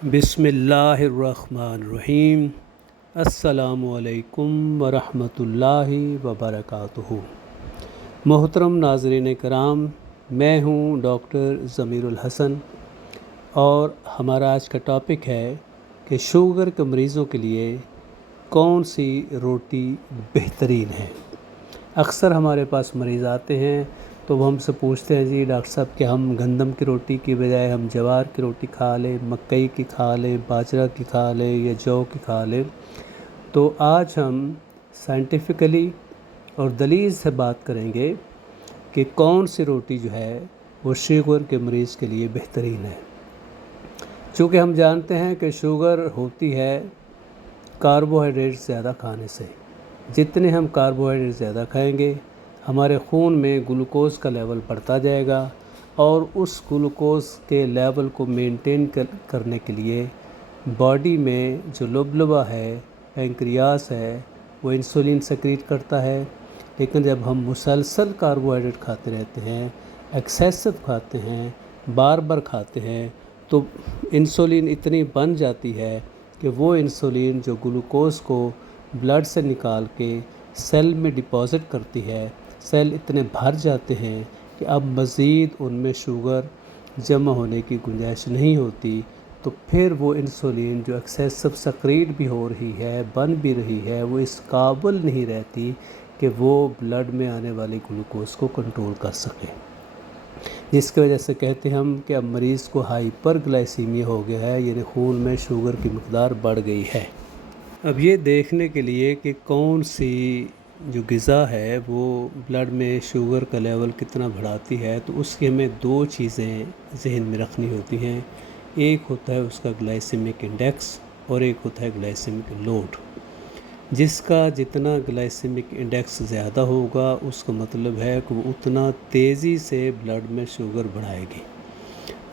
बिस्मिल्लाहिर्रहमानिर्रहीम। अस्सलामुअलैकुम वरहमतुल्लाहि वबरकातुहू। मोहतरम नाज़रीन कराम, मैं हूँ डॉक्टर ज़मीरुल हसन और हमारा आज का टॉपिक है कि शुगर के मरीज़ों के लिए कौन सी रोटी बेहतरीन है। अक्सर हमारे पास मरीज़ आते हैं तो वो हमसे पूछते हैं, जी डॉक्टर साहब कि हम गंदम की रोटी की बजाय हम जवार की रोटी खा लें, मकई की खा लें, बाजरा की खा लें या जौ की खा लें। तो आज हम साइंटिफिकली और दलील से बात करेंगे कि कौन सी रोटी जो है वो शुगर के मरीज़ के लिए बेहतरीन है। चूँकि हम जानते हैं कि शुगर होती है कार्बोहाइड्रेट ज़्यादा खाने से। जितने हम कार्बोहाइड्रेट ज़्यादा खाएंगे हमारे खून में ग्लूकोज का लेवल बढ़ता जाएगा और उस ग्लूकोज के लेवल को मेंटेन करने के लिए बॉडी में जो लुबलुबा है, पैंक्रियास है, वो इंसुलिन सेक्रेट करता है। लेकिन जब हम मुसलसल कार्बोहाइड्रेट खाते रहते हैं, एक्सेसिव खाते हैं, बार बार खाते हैं, तो इंसुलिन इतनी बन जाती है कि वो इंसुलिन जो ग्लूकोज को ब्लड से निकाल के सेल में डिपॉज़िट करती है, सेल इतने भर जाते हैं कि अब मज़ीद उनमें शुगर जमा होने की गुंजाइश नहीं होती। तो फिर वो इंसुलिन जो एक्सेसिव सक्रीट भी हो रही है, बन भी रही है, वो इस काबिल नहीं रहती कि वो ब्लड में आने वाली ग्लूकोज को कंट्रोल कर सके, जिसकी वजह से कहते हैं हम कि अब मरीज़ को हाइपरग्लाइसीमिया हो गया है, यानी खून में शुगर की मकदार बढ़ गई है। अब ये देखने के लिए कि कौन सी जो ग़िज़ा है वो ब्लड में शुगर का लेवल कितना बढ़ाती है, तो उसकी हमें दो चीज़ें जहन में रखनी होती हैं। एक होता है उसका ग्लाइसेमिक इंडेक्स और एक होता है ग्लाइसेमिक लोड। जिसका जितना ग्लाइसेमिक इंडेक्स ज़्यादा होगा उसका मतलब है कि वो उतना तेज़ी से ब्लड में शुगर बढ़ाएगी,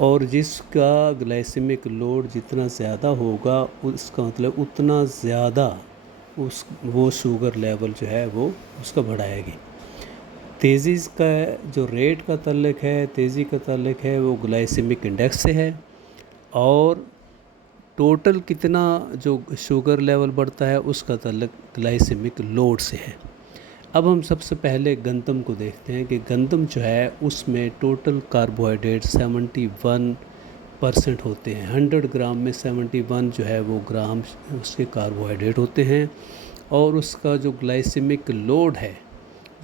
और जिसका ग्लाइसेमिक लोड जितना ज़्यादा होगा उसका मतलब उतना ज़्यादा वो शुगर लेवल जो है वो उसका बढ़ाएगी। तेज़ी का जो रेट का ताल्लुक है, तेज़ी का ताल्लुक है वो ग्लाइसेमिक इंडेक्स से है, और टोटल कितना जो शुगर लेवल बढ़ता है उसका ताल्लुक ग्लाइसेमिक लोड से है। अब हम सबसे पहले गंदम को देखते हैं कि गंदम जो है उसमें टोटल कार्बोहाइड्रेट 71% होते हैं। 100 ग्राम में 71 जो है वो ग्राम उसके कार्बोहाइड्रेट होते हैं, और उसका जो ग्लाइसेमिक लोड है,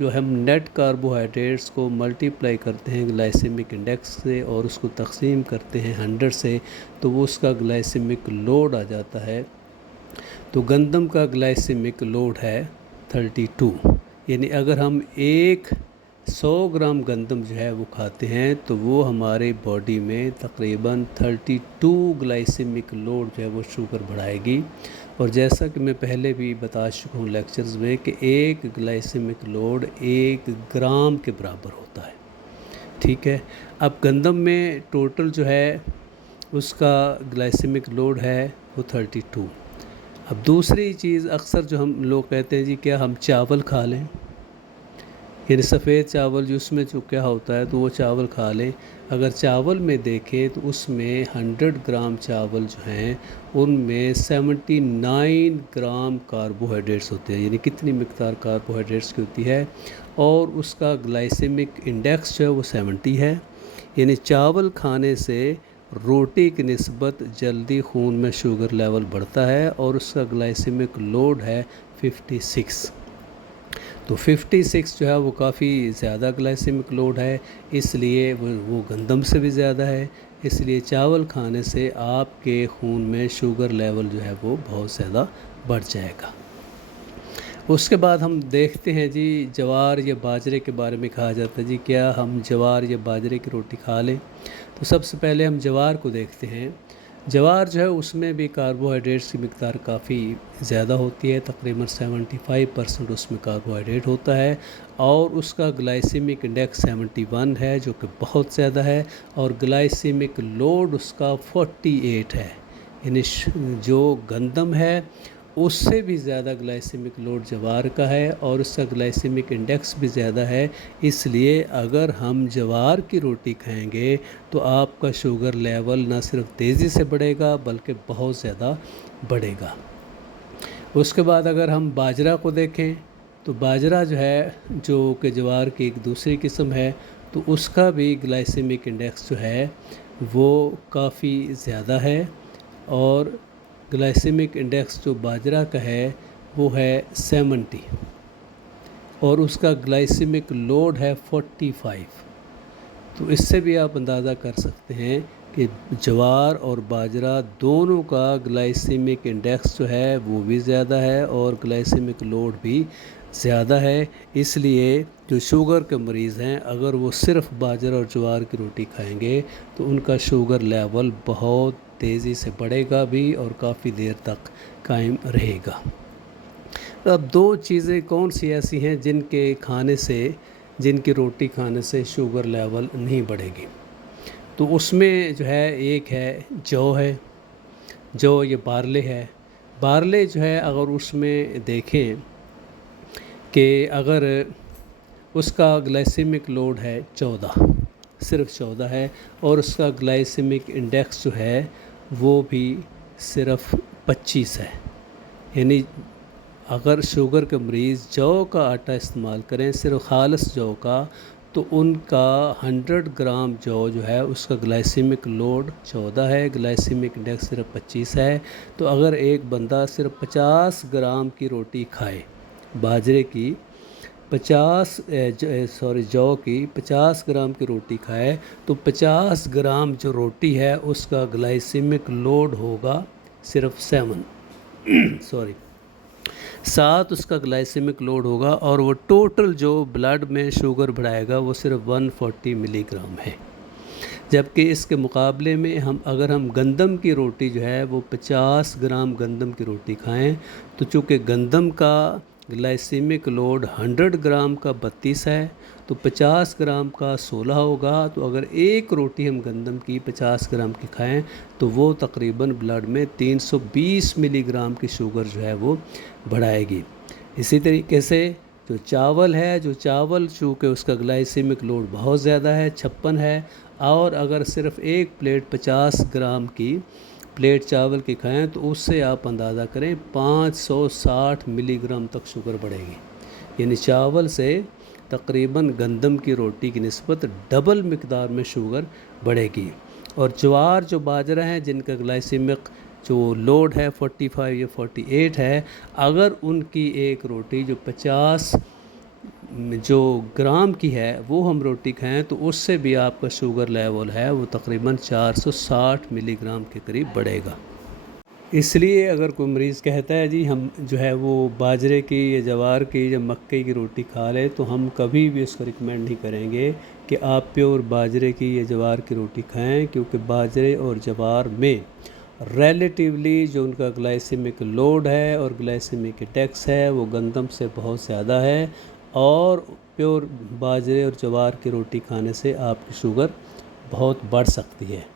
जो हम नेट कार्बोहाइड्रेट्स को मल्टीप्लाई करते हैं ग्लाइसेमिक इंडेक्स से और उसको तकसीम करते हैं 100 से, तो वो उसका ग्लाइसेमिक लोड आ जाता है। तो गंदम का ग्लाइसेमिक लोड है 32, यानी अगर हम 100 ग्राम गंदम जो है वो खाते हैं तो वो हमारे बॉडी में तकरीबन 32 ग्लाइसेमिक लोड जो है वो शुगर बढ़ाएगी। और जैसा कि मैं पहले भी बता चुका हूँ लेक्चर्स में कि एक ग्लाइसेमिक लोड 1 ग्राम के बराबर होता है। ठीक है, अब गंदम में टोटल जो है उसका ग्लाइसेमिक लोड है वो 32। अब दूसरी चीज़ अक्सर जो हम लोग कहते हैं, जी क्या हम चावल खा लें, यानी सफ़ेद चावल जो उसमें जो क्या होता है तो वो चावल खा लें। अगर चावल में देखें तो उसमें 100 ग्राम चावल जो हैं उनमें 79 ग्राम कार्बोहाइड्रेट्स होते हैं, यानी कितनी मिकदार कार्बोहाइड्रेट्स की होती है, और उसका ग्लाइसेमिक इंडेक्स जो है वो 70 है। यानी चावल खाने से रोटी की निस्बत जल्दी खून में शुगर लेवल बढ़ता है, और उसका ग्लाइसेमिक लोड है 56। तो 56 जो है वो काफ़ी ज़्यादा ग्लाइसेमिक लोड है, इसलिए वो गंदम से भी ज़्यादा है। इसलिए चावल खाने से आपके खून में शुगर लेवल जो है वो बहुत ज़्यादा बढ़ जाएगा। उसके बाद हम देखते हैं जी जवार या बाजरे के बारे में कहा जाता है, जी क्या हम जवार या बाजरे की रोटी खा लें। तो सबसे पहले हम जवार को देखते हैं। जवार जो है उसमें भी कार्बोहाइड्रेट्स की मिकदार काफ़ी ज़्यादा होती है, तकरीबन 75% उसमें कार्बोहाइड्रेट होता है, और उसका ग्लाइसेमिक इंडेक्स 71 है जो कि बहुत ज़्यादा है, और ग्लाइसेमिक लोड उसका 48 है। यानी जो गंदम है उससे भी ज़्यादा ग्लाइसेमिक लोड जवार का है और उसका ग्लाइसेमिक इंडेक्स भी ज़्यादा है। इसलिए अगर हम जवार की रोटी खाएंगे तो आपका शुगर लेवल ना सिर्फ तेज़ी से बढ़ेगा बल्कि बहुत ज़्यादा बढ़ेगा। उसके बाद अगर हम बाजरा को देखें तो बाजरा जो है, जो कि जवार की एक दूसरी किस्म है, तो उसका भी ग्लाइसेमिक इंडेक्स जो है वो काफ़ी ज़्यादा है और ग्लाइसेमिक इंडेक्स जो बाजरा का है वो है 70 और उसका ग्लाइसेमिक लोड है 45। तो इससे भी आप अंदाज़ा कर सकते हैं कि जवार और बाजरा दोनों का ग्लाइसेमिक इंडेक्स जो है वो भी ज़्यादा है और ग्लाइसेमिक लोड भी ज़्यादा है। इसलिए जो शुगर के मरीज़ हैं अगर वो सिर्फ बाजरा और जवार की रोटी खाएंगे तो उनका शुगर लेवल बहुत तेज़ी से बढ़ेगा भी और काफ़ी देर तक कायम रहेगा। अब दो चीज़ें कौन सी ऐसी हैं जिनकी रोटी खाने से शुगर लेवल नहीं बढ़ेगी? तो उसमें जो है एक है जौ है, जौ ये बारले है। बारले जो है अगर उसमें देखें कि अगर उसका ग्लाइसेमिक लोड है 14, सिर्फ 14 है और उसका ग्लाइसेमिक इंडेक्स जो है वो भी सिर्फ 25 है। यानी अगर शुगर के मरीज़ जौ का आटा इस्तेमाल करें, सिर्फ खालिस जौ का, तो उनका 100 ग्राम जौ जो है उसका ग्लाइसेमिक लोड 14 है, ग्लाइसेमिक इंडेक्स सिर्फ 25 है। तो अगर एक बंदा सिर्फ 50 ग्राम की रोटी खाए, बाजरे की जौ की 50 ग्राम की रोटी खाए, तो 50 ग्राम जो रोटी है उसका ग्लाइसेमिक लोड होगा सिर्फ 7 उसका ग्लाइसेमिक लोड होगा और वो टोटल जो ब्लड में शुगर बढ़ाएगा वो सिर्फ 140 मिलीग्राम है। जबकि इसके मुकाबले में अगर हम गंदम की रोटी जो है वो 50 ग्राम गंदम की रोटी खाएं, तो चूँकि गंदम का ग्लाइसेमिक लोड 100 ग्राम का 32 है तो 50 ग्राम का 16 होगा। तो अगर एक रोटी हम गंदम की 50 ग्राम की खाएं तो वो तकरीबन ब्लड में 320 मिलीग्राम की शुगर जो है वो बढ़ाएगी। इसी तरीके से जो चावल है, जो चावल चूँकि उसका ग्लाइसेमिक लोड बहुत ज़्यादा है 56 है, और अगर सिर्फ एक प्लेट 50 ग्राम की प्लेट चावल की खाएं तो उससे आप अंदाज़ा करें 560 मिलीग्राम तक शुगर बढ़ेगी। यानी चावल से तकरीबन गंदम की रोटी की निस्बत डबल मिकदार में शुगर बढ़ेगी। और ज्वार जो बाजरा है जिनका ग्लाइसेमिक जो लोड है 45 या 48 है, अगर उनकी एक रोटी जो 50 जो ग्राम की है वो हम रोटी खाएं तो उससे भी आपका शुगर लेवल है वो तकरीबन 460 मिलीग्राम के करीब बढ़ेगा। इसलिए अगर कोई मरीज़ कहता है जी हम जो है वो बाजरे की या जवार की या मक्के की रोटी खा लें, तो हम कभी भी उसको रिकमेंड नहीं करेंगे कि आप प्योर बाजरे की या जवार की रोटी खाएं, क्योंकि बाजरे और जवार में रिलेटिवली जो उनका ग्लाइसेमिक लोड है और ग्लाइसेमिक इंडेक्स है वो गंदम से बहुत ज़्यादा है, और प्योर बाजरे और जवार की रोटी खाने से आपकी शुगर बहुत बढ़ सकती है।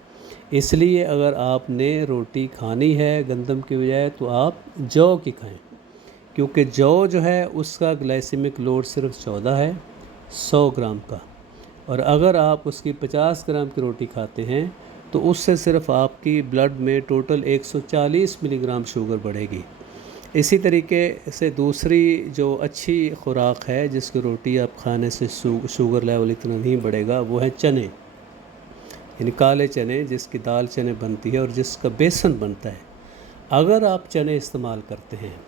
इसलिए अगर आपने रोटी खानी है गंदम की बजाय तो आप जौ की खाएं, क्योंकि जौ जो है उसका ग्लाइसेमिक लोड सिर्फ 14 है 100 ग्राम का, और अगर आप उसकी 50 ग्राम की रोटी खाते हैं तो उससे सिर्फ आपकी ब्लड में टोटल 140 मिलीग्राम शुगर बढ़ेगी। इसी तरीके से दूसरी जो अच्छी खुराक है जिसकी रोटी आप खाने से शुगर लेवल इतना नहीं बढ़ेगा वो है चने, यानी काले चने जिसकी दाल चने बनती है और जिसका बेसन बनता है। अगर आप चने इस्तेमाल करते हैं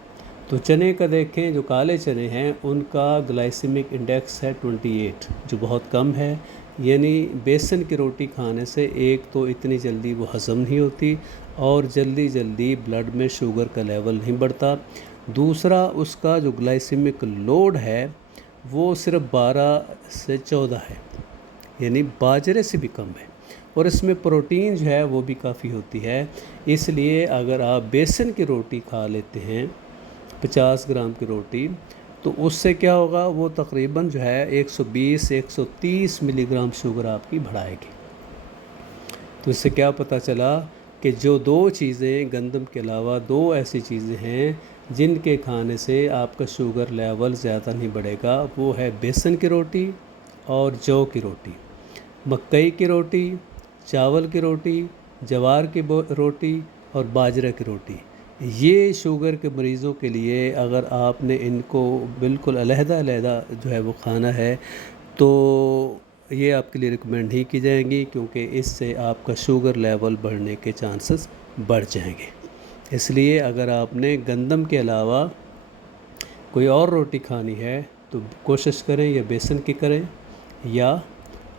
तो चने का देखें, जो काले चने हैं उनका ग्लाइसेमिक इंडेक्स है 28, जो बहुत कम है। यानी बेसन की रोटी खाने से एक तो इतनी जल्दी वो हज़म नहीं होती और जल्दी जल्दी ब्लड में शुगर का लेवल नहीं बढ़ता। दूसरा, उसका जो ग्लाइसेमिक लोड है वो सिर्फ 12 से 14 है, यानी बाजरे से भी कम है, और इसमें प्रोटीन जो है वो भी काफ़ी होती है। इसलिए अगर आप बेसन की रोटी खा लेते हैं 50 ग्राम की रोटी, तो उससे क्या होगा, वो तकरीबन जो है 120 से 130 मिलीग्राम शुगर आपकी बढ़ाएगी। तो इससे क्या पता चला कि जो दो चीज़ें गंदम के अलावा दो ऐसी चीज़ें हैं जिनके खाने से आपका शुगर लेवल ज़्यादा नहीं बढ़ेगा, वो है बेसन की रोटी और जौ की रोटी, मकई की रोटी, चावल की रोटी, ज्वार की रोटी और बाजरा की रोटी। ये शुगर के मरीज़ों के लिए अगर आपने इनको बिल्कुल अलहदा-अलहदा जो है वो खाना है, तो ये आपके लिए रिकमेंड नहीं की जाएंगी, क्योंकि इससे आपका शुगर लेवल बढ़ने के चांसेस बढ़ जाएंगे। इसलिए अगर आपने गंदम के अलावा कोई और रोटी खानी है तो कोशिश करें या बेसन की करें, या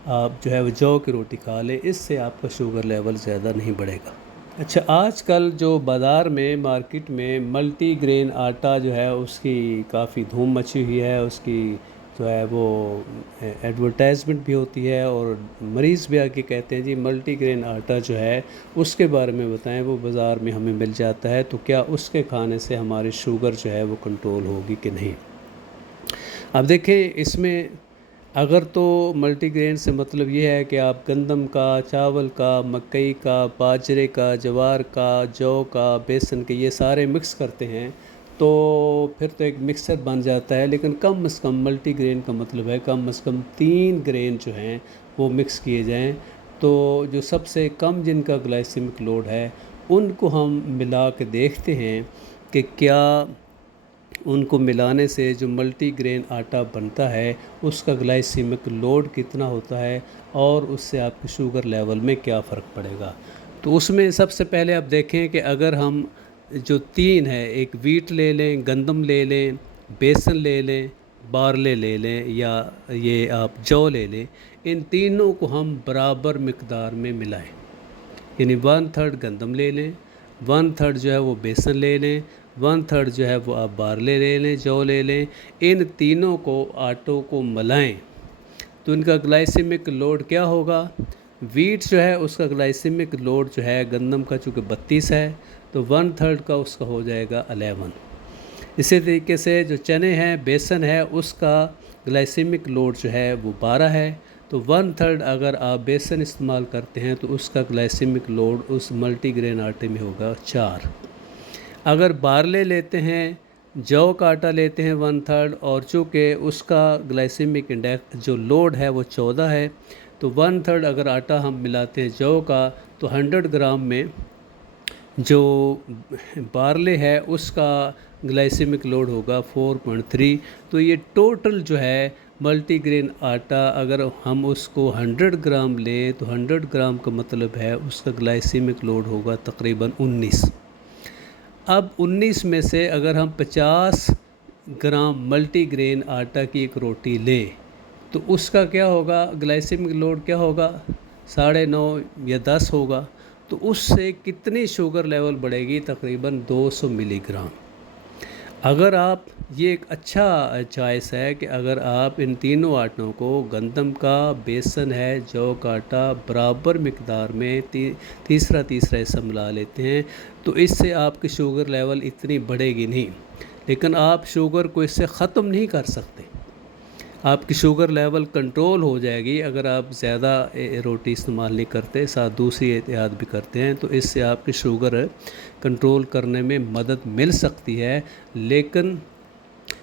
आप जो है वो जौ की रोटी खा लें, इससे आपका शुगर लेवल ज़्यादा नहीं बढ़ेगा। अच्छा, आजकल जो बाज़ार में मार्केट में मल्टी ग्रेन आटा जो है उसकी काफ़ी धूम मची हुई है, उसकी जो है वो एडवर्टाइजमेंट भी होती है और मरीज़ भी आके कहते हैं जी मल्टी ग्रेन आटा जो है उसके बारे में बताएं, वो बाज़ार में हमें मिल जाता है, तो क्या उसके खाने से हमारी शुगर जो है वो कंट्रोल होगी कि नहीं। अब देखें, इसमें अगर तो मल्टीग्रेन से मतलब ये है कि आप गंदम का, चावल का, मकई का, बाजरे का, ज्वार का, जौ का, बेसन के ये सारे मिक्स करते हैं, तो फिर तो एक मिक्सर बन जाता है। लेकिन कम से कम मल्टीग्रेन का मतलब है कम से कम 3 ग्रेन जो हैं वो मिक्स किए जाएं, तो जो सबसे कम जिनका ग्लाइसेमिक लोड है उनको हम मिला के देखते हैं कि क्या उनको मिलाने से जो मल्टीग्रेन आटा बनता है उसका ग्लाइसेमिक लोड कितना होता है और उससे आपके शुगर लेवल में क्या फ़र्क पड़ेगा। तो उसमें सबसे पहले आप देखें कि अगर हम जो 3 है, एक वीट ले लें, गंदम ले लें, बेसन ले लें, बारले ले लें, या ये आप जौ ले लें, इन तीनों को हम बराबर मिकदार में मिलाएं। यानी 1/3 गंदम ले लें, 1/3 जो है वो बेसन ले लें, 1/3 जो है वो आप बारले ले लें, जौ ले लें। इन तीनों को आटों को मिलाएं तो इनका ग्लाइसेमिक लोड क्या होगा। वीट जो है उसका ग्लाइसेमिक लोड जो है गंदम का चूँकि 32 है, तो 1/3 का उसका हो जाएगा 11। इसी तरीके से जो चने हैं, बेसन है, उसका ग्लाइसेमिक लोड जो है वो 12 है, तो 1/3 अगर आप बेसन इस्तेमाल करते हैं तो उसका ग्लाइसेमिक लोड उस मल्टीग्रेन आटे में होगा 4। अगर बारले लेते हैं, जौ का आटा लेते हैं 1/3, और चूँकि उसका ग्लाइसेमिक इंडेक्स जो लोड है वो 14 है, तो 1/3 अगर आटा हम मिलाते हैं जौ का, तो 100 ग्राम में जो बारले है उसका ग्लाइसेमिक लोड होगा 4.3। तो ये टोटल जो है मल्टीग्रेन आटा अगर हम उसको 100 ग्राम लें तो 100 ग्राम का मतलब है उसका ग्लाइसेमिक लोड होगा तकरीबन 19। अब 19 में से अगर हम 50 ग्राम मल्टीग्रेन आटा की एक रोटी लें तो उसका क्या होगा, ग्लाइसेमिक लोड क्या होगा, 9.5 या 10 होगा। तो उससे कितनी शुगर लेवल बढ़ेगी, तकरीबन 200 मिलीग्राम। अगर आप, ये एक अच्छा चॉइस है कि अगर आप इन तीनों आटों को, गंदम का, बेसन है, जौ का आटा, बराबर मिकदार में तीसरा हिस्सा मिला लेते हैं, तो इससे आपकी शुगर लेवल इतनी बढ़ेगी नहीं। लेकिन आप शुगर को इससे ख़त्म नहीं कर सकते, आपकी शुगर लेवल कंट्रोल हो जाएगी अगर आप ज़्यादा रोटी इस्तेमाल नहीं करते, साथ दूसरी एहतियात भी करते हैं, तो इससे आपकी शुगर कंट्रोल करने में मदद मिल सकती है। लेकिन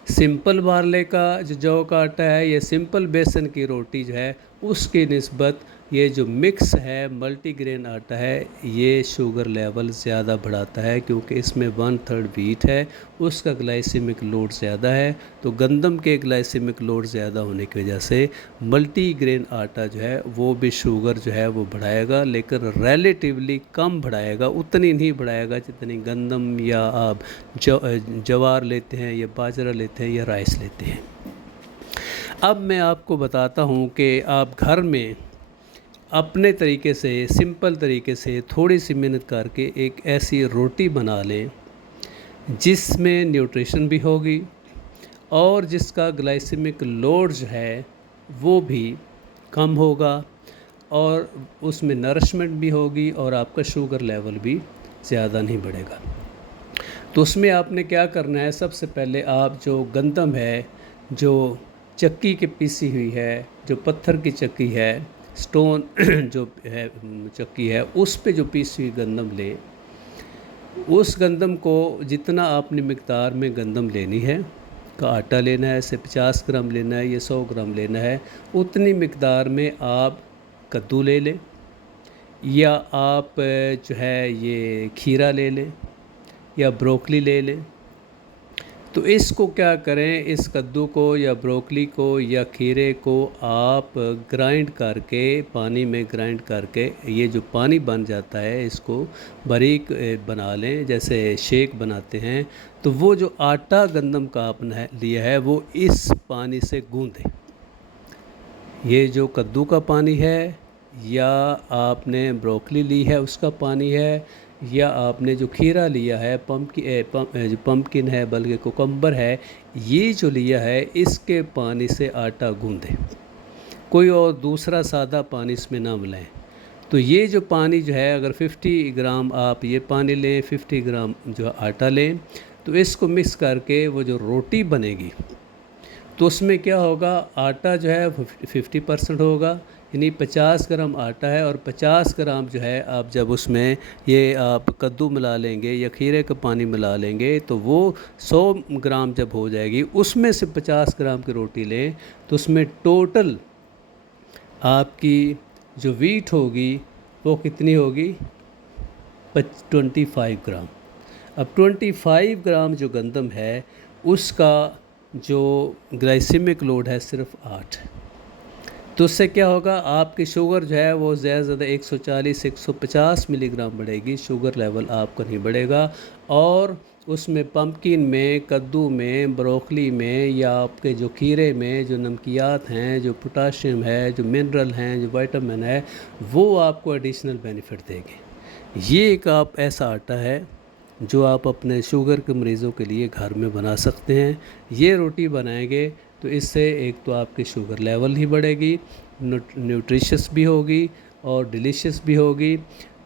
सिंपल बारले का जो जौ का आटा है या सिंपल बेसन की रोटी जो है उसकी निस्बत ये जो मिक्स है मल्टीग्रेन आटा है ये शुगर लेवल ज़्यादा बढ़ाता है, क्योंकि इसमें 1/3 वीट है, उसका ग्लाइसेमिक लोड ज़्यादा है। तो गंदम के ग्लाइसेमिक लोड ज़्यादा होने की वजह से मल्टीग्रेन आटा जो है वो भी शुगर जो है वो बढ़ाएगा, लेकिन रिलेटिवली कम बढ़ाएगा, उतनी नहीं बढ़ाएगा जितनी गंदम या आप ज्वार लेते हैं या बाजरा लेते हैं या राइस लेते हैं। अब मैं आपको बताता हूँ कि आप घर में अपने तरीके से, सिंपल तरीके से, थोड़ी सी मेहनत करके एक ऐसी रोटी बना लें जिसमें न्यूट्रिशन भी होगी और जिसका ग्लाइसेमिक लोड जो है वो भी कम होगा और उसमें नरिशमेंट भी होगी और आपका शुगर लेवल भी ज़्यादा नहीं बढ़ेगा। तो उसमें आपने क्या करना है, सबसे पहले आप जो गंदम है, जो चक्की की पीसी हुई है, जो पत्थर की चक्की है, स्टोन जो है चक्की है, उस पे जो पीसी हुई गंदम ले, उस गंदम को जितना आपने मिक़दार में गंदम लेनी है का आटा लेना है, से 50 ग्राम लेना है या 100 ग्राम लेना है, उतनी मिक़दार में आप कद्दू ले लें या आप जो है ये खीरा ले लें या ब्रोकली ले लें। तो इसको क्या करें, इस कद्दू को या ब्रोकली को या खीरे को आप ग्राइंड करके, पानी में ग्राइंड करके, ये जो पानी बन जाता है इसको बारीक बना लें, जैसे शेक बनाते हैं। तो वो जो आटा गंदम का आपने लिया है वो इस पानी से गूंदें। ये जो कद्दू का पानी है या आपने ब्रोकली ली है उसका पानी है, या आपने जो खीरा लिया है, जो पम्पकिन है बल्कि कुकम्बर है, ये जो लिया है इसके पानी से आटा गूंदें। कोई और दूसरा सादा पानी इसमें ना मिलाएं। तो ये जो पानी जो है, अगर 50 ग्राम आप ये पानी लें, 50 ग्राम जो आटा लें, तो इसको मिक्स करके वो जो रोटी बनेगी तो उसमें क्या होगा, आटा जो है 50% होगा, यानी 50 ग्राम आटा है और 50 ग्राम जो है आप जब उसमें ये आप कद्दू मिला लेंगे या खीरे का पानी मिला लेंगे तो वो 100 ग्राम जब हो जाएगी, उसमें से 50 ग्राम की रोटी लें तो उसमें टोटल आपकी जो वीट होगी वो कितनी होगी, 25 ग्राम। अब 25 ग्राम जो गंदम है उसका जो ग्लाइसेमिक लोड है सिर्फ 8। तो उससे क्या होगा, आपकी शुगर जो है वो ज़्यादा से ज़्यादा 140-150 मिलीग्राम बढ़ेगी, शुगर लेवल आपका नहीं बढ़ेगा। और उसमें पम्पकिन में, कद्दू में, ब्रोकली में या आपके जो खीरे में जो नमकियात हैं, जो पोटाशियम है, जो मिनरल हैं, जो विटामिन है, वो आपको एडिशनल बेनिफिट देंगे। ये एक आप ऐसा आटा है जो आप अपने शुगर के मरीज़ों के लिए घर में बना सकते हैं। ये रोटी बनाएंगे तो इससे एक तो आपकी शुगर लेवल ही बढ़ेगी, न्यूट्रिशियस भी होगी और डिलीशियस भी होगी।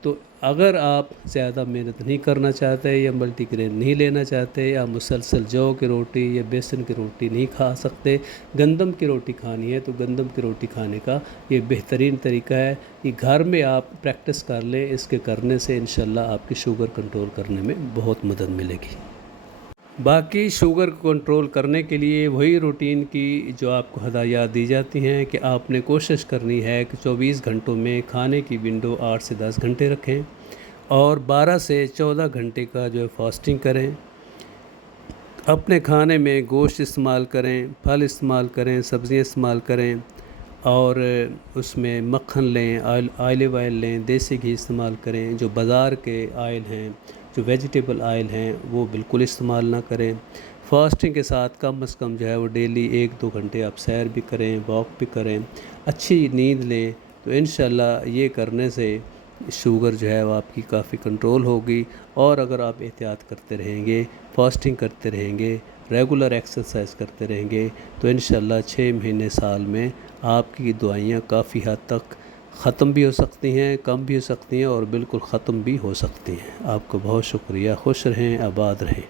तो अगर आप ज़्यादा मेहनत नहीं करना चाहते या मल्टीग्रेन नहीं लेना चाहते या मुसलसल जौ की रोटी या बेसन की रोटी नहीं खा सकते, गंदम की रोटी खानी है, तो गंदम की रोटी खाने का ये बेहतरीन तरीका है कि घर में आप प्रैक्टिस कर लें। इसके करने से इंशाल्लाह आपकी शुगर कंट्रोल करने में बहुत मदद मिलेगी। बाकी शुगर को कंट्रोल करने के लिए वही रूटीन की जो आपको हदायत दी जाती हैं कि आपने कोशिश करनी है कि 24 घंटों में खाने की विंडो 8 से 10 घंटे रखें और 12 से 14 घंटे का जो है फास्टिंग करें। अपने खाने में गोश्त इस्तेमाल करें, फल इस्तेमाल करें, सब्ज़ियाँ इस्तेमाल करें और उसमें मक्खन लें, ऑलिव ऑयल लें, देसी घी इस्तेमाल करें। जो बाज़ार के ऑयल हैं, जो वेजिटेबल ऑयल हैं, वो बिल्कुल इस्तेमाल ना करें। फास्टिंग के साथ कम से कम जो है वो डेली 1-2 घंटे आप सैर भी करें, वॉक भी करें, अच्छी नींद लें। तो इंशाल्लाह ये करने से शुगर जो है वो आपकी काफ़ी कंट्रोल होगी। और अगर आप एहतियात करते रहेंगे, फास्टिंग करते रहेंगे, रेगुलर एक्सरसाइज करते रहेंगे, तो इंशाल्लाह 6 महीने साल में आपकी दवाइयाँ काफ़ी हद तक ख़त्म भी हो सकती हैं, कम भी हो सकती हैं और बिल्कुल ख़त्म भी हो सकती हैं। आपको बहुत शुक्रिया। खुश रहें, आबाद रहें।